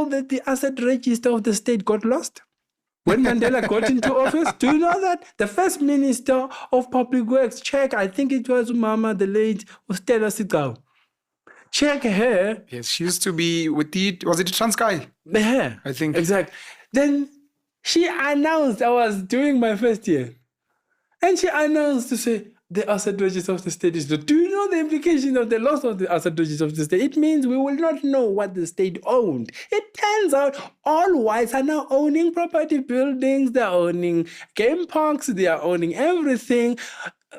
know that the asset register of the state got lost? When Mandela got into office, do you know that? The first minister of public works, check, I think it was Mama, the late Stella Sigao. Check her. Yes, she used to be with was it Transkei? Yeah, I think. Exactly. Then she announced, I was doing my first year, and she announced to say, the asset register of the state is lost. Do you know the implication of the loss of the asset register of the state? It means we will not know what the state owned. It turns out all whites are now owning property, buildings, they're owning game parks, they are owning everything.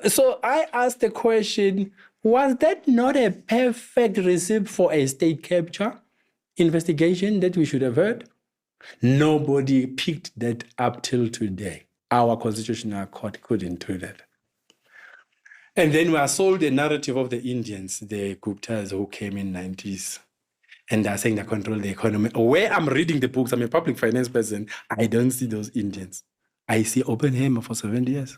So I asked the question, was that not a perfect recipe for a state capture investigation that we should have heard? Nobody picked that up till today. Our constitutional court couldn't do that. And then we are sold a narrative of the Indians, the Guptas who came in 90s, and they're saying they control the economy. Where I'm reading the books, I'm a public finance person, I don't see those Indians. I see Oppenheimer for 70 years.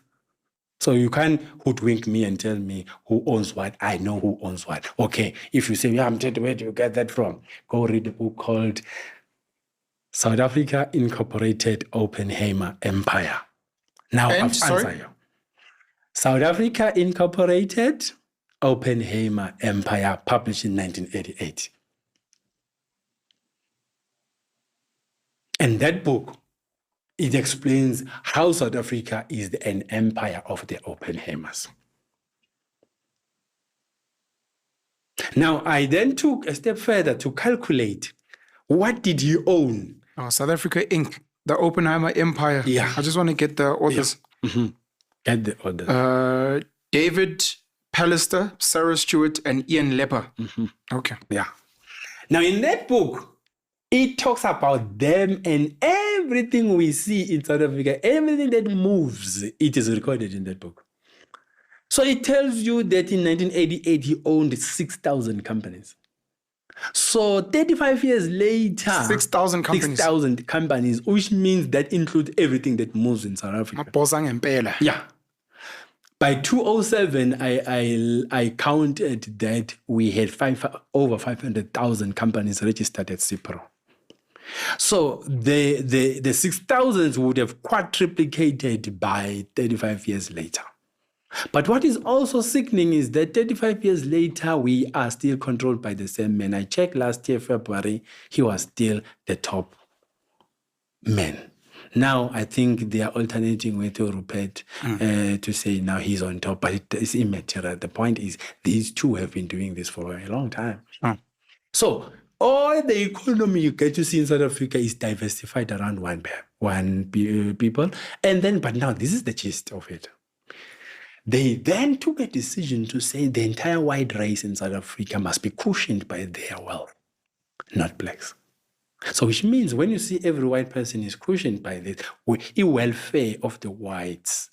So you can't hoodwink me and tell me who owns what. I know who owns what. Okay, if you say, yeah, where do you get that from? Go read a book called South Africa Incorporated Oppenheimer Empire. Now I've answered you. South Africa Incorporated Oppenheimer Empire, published in 1988. And that book, it explains how South Africa is an empire of the Oppenheimers. Now, I then took a step further to calculate what did he own. South Africa Inc., the Oppenheimer Empire. Yeah. I just want to get the authors. Yeah. Mm-hmm. Get the authors. David Pallister, Sarah Stewart, and Ian Lepper. Mm-hmm. Okay. Yeah. Now, in that book, it talks about them and everything we see in South Africa, everything that moves, it is recorded in that book. So it tells you that in 1988, he owned 6,000 companies. So 35 years later, 6,000 companies. 6,000 companies, which means that includes everything that moves in South Africa. Yeah. By 2007, I counted that we had over 500,000 companies registered at CIPRO. So the 6,000 would have quadruplicated by 35 years later. But what is also sickening is that 35 years later, we are still controlled by the same man. I checked last year, February, he was still the top man. Now, I think they are alternating with Rupert to say now he's on top, but it is immaterial. The point is these two have been doing this for a long time. So all the economy you get to see in South Africa is diversified around one people. And then, but now this is the gist of it. They then took a decision to say the entire white race in South Africa must be cushioned by their wealth, not blacks. So which means when you see every white person is cushioned by this, the welfare of the whites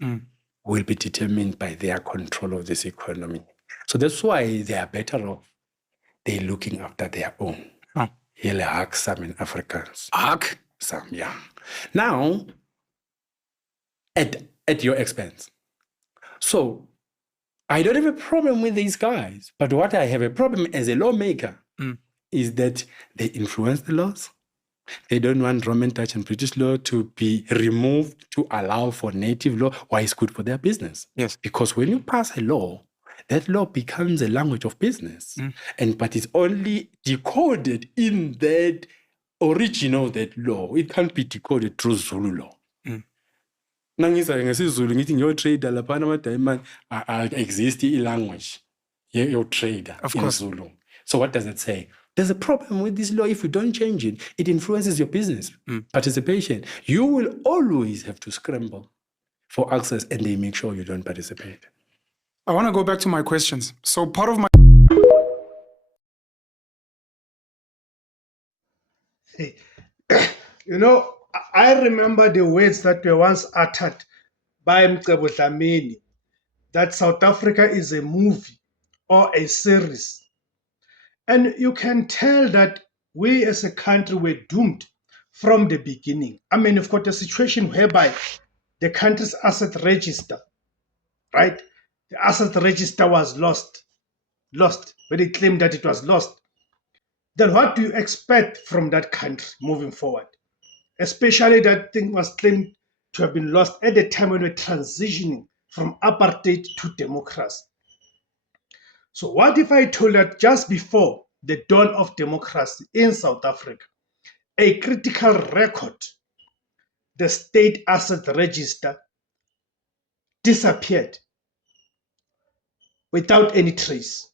will be determined by their control of this economy. So that's why they are better off. They're looking after their own. Hele hak some in Africans. Hak some, yeah. Now, at your expense. So I don't have a problem with these guys, but what I have a problem as a lawmaker is that they influence the laws. They don't want Roman Dutch and British law to be removed to allow for native law. Why it's good for their business? Yes. Because when you pass a law, that law becomes a language of business, but it's only decoded in that original that law. It can't be decoded through Zulu law. Nangisa ngesizulu ngithi ngiyotrader laphana ama-diamond exist i-language your trader in Zulu. So what does it say? There's a problem with this law. If you don't change it, it influences your business participation. You will always have to scramble for access, and they make sure you don't participate. I want to go back to my questions. So part of my... You know, I remember the words that were once uttered by Mcebo Dlamini, that South Africa is a movie or a series. And you can tell that we as a country were doomed from the beginning. I mean, you've got a situation whereby the country's asset register, right? The asset register was lost when they claimed that it was lost. then what do you expect from that country moving forward? Especially that thing was claimed to have been lost at the time when we were transitioning from apartheid to democracy. So what if I told that just before the dawn of democracy in South Africa, a critical record, the state asset register, disappeared without any trace?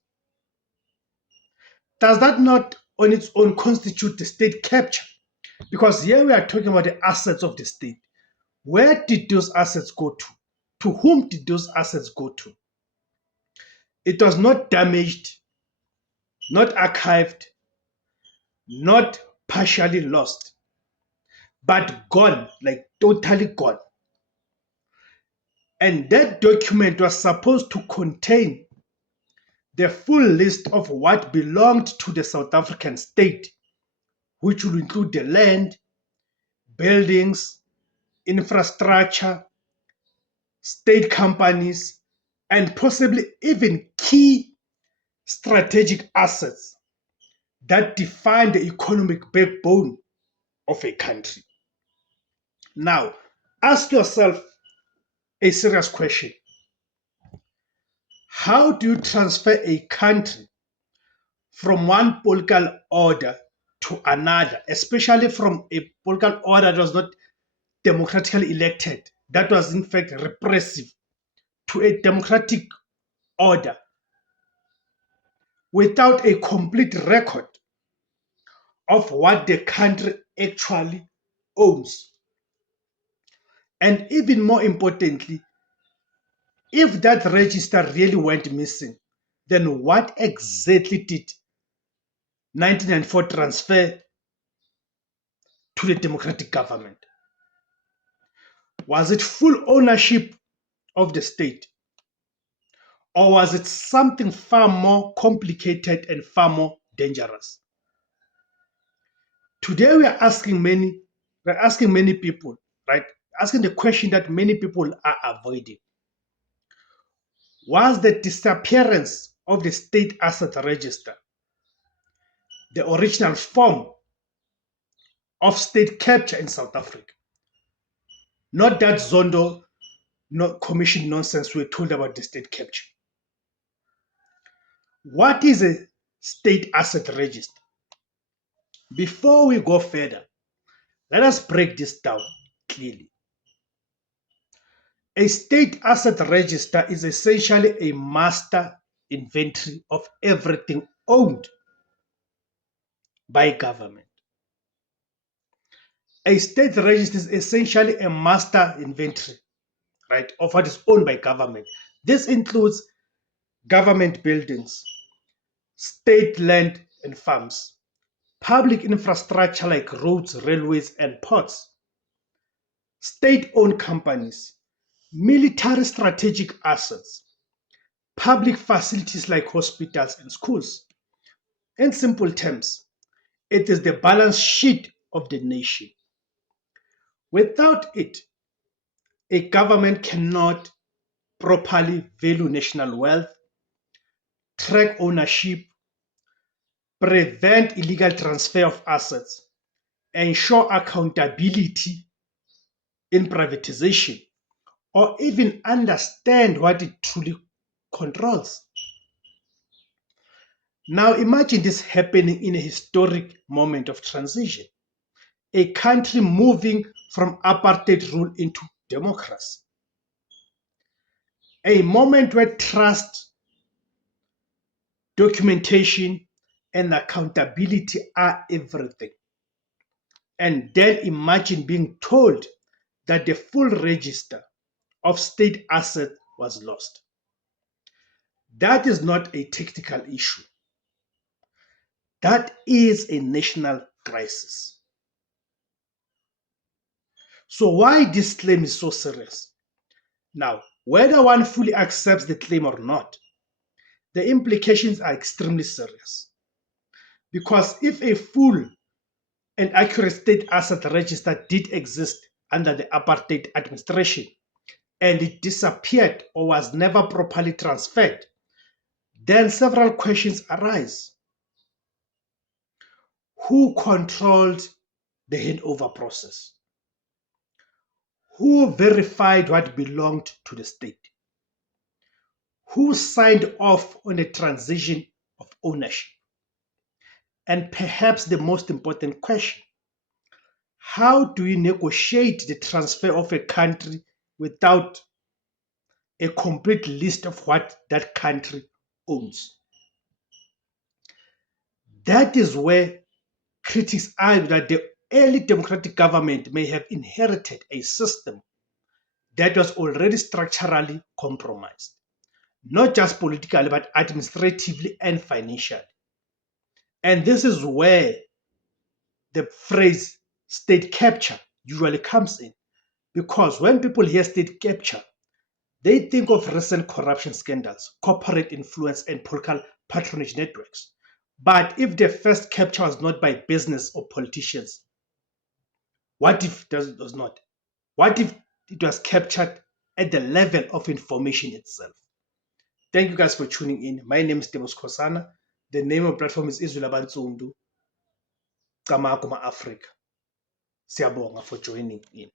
Does that not on its own constitute the state capture? Because here we are talking about the assets of the state. Where did those assets go to? To whom did those assets go to? It was not damaged, not archived, not partially lost, but gone, like totally gone. And that document was supposed to contain the full list of what belonged to the South African state, which would include the land, buildings, infrastructure, state companies, and possibly even key strategic assets that define the economic backbone of a country. Now, ask yourself a serious question. How do you transfer a country from one political order to another, especially from a political order that was not democratically elected, that was in fact repressive, to a democratic order without a complete record of what the country actually owns? And even more importantly, if that register really went missing, then what exactly did 1994 transfer to the democratic government? Was it full ownership of the state? Or was it something far more complicated and far more dangerous? Today we are asking many people, right? Asking the question that many people are avoiding. Was the disappearance of the state asset register the original form of state capture in South Africa? Not that Zondo commission nonsense we're told about the state capture. What is a state asset register? Before we go further, let us break this down clearly. A state asset register is essentially a master inventory of everything owned by government. A state register is essentially a master inventory, right, of what is owned by government. This includes government buildings, state land and farms, public infrastructure like roads, railways, and ports, state-owned companies, military strategic assets, public facilities like hospitals and schools. In simple terms, it is the balance sheet of the nation. Without it, a government cannot properly value national wealth, track ownership, prevent illegal transfer of assets, ensure accountability in privatization, or even understand what it truly controls. Now imagine this happening in a historic moment of transition, a country moving from apartheid rule into democracy, a moment where trust, documentation, and accountability are everything. And then imagine being told that the full register of state assets was lost. That is not a technical issue. That is a national crisis. So why this claim is so serious? Now, whether one fully accepts the claim or not, the implications are extremely serious. Because if a full and accurate state asset register did exist under the apartheid administration, and it disappeared or was never properly transferred, then several questions arise. who controlled the handover process? Who verified what belonged to the state? Who signed off on the transition of ownership? And perhaps the most important question, how do you negotiate the transfer of a country without a complete list of what that country owns? That is where critics argue that the early democratic government may have inherited a system that was already structurally compromised, not just politically, but administratively and financially. And this is where the phrase state capture usually comes in. Because when people hear state capture, they think of recent corruption scandals, corporate influence, and political patronage networks. But if the first capture was not by business or politicians, what if it was not? What if it was captured at the level of information itself? Thank you guys for tuning in. My name is Tebos Kosana. The name of the platform is Izwi Labansundu, Kamaguma Africa. Siyabonga for joining in.